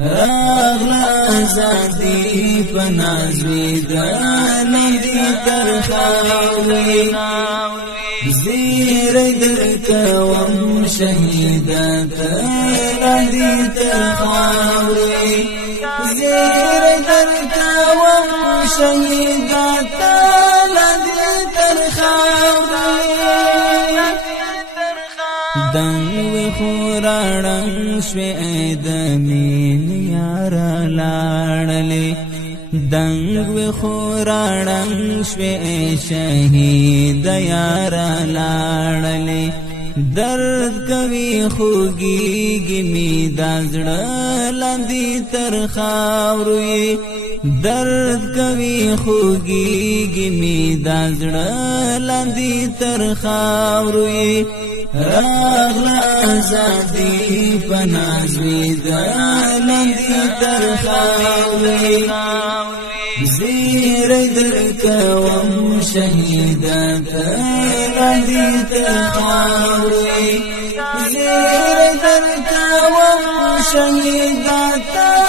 راغلا ازادي پنازوی داندی تر خاوری زیر درکوم شهیدات راندی تر خاوری زیر درکوم شهیدات راندی تر خاوری دنگ خوراړم شوی د مين یار لاړلې دنگ خوراړم شوی شهید یار لاړلې درد کوي خوږیږي می دازړه لاندې تر خاورې درد کوي خوږیږي می دازړه لاندې تر خاورې راغلا ازادي پنازوی داندی تر خاوری زیر درکوم شهیدات راندی تر خاوری زیر درکوم شهیدات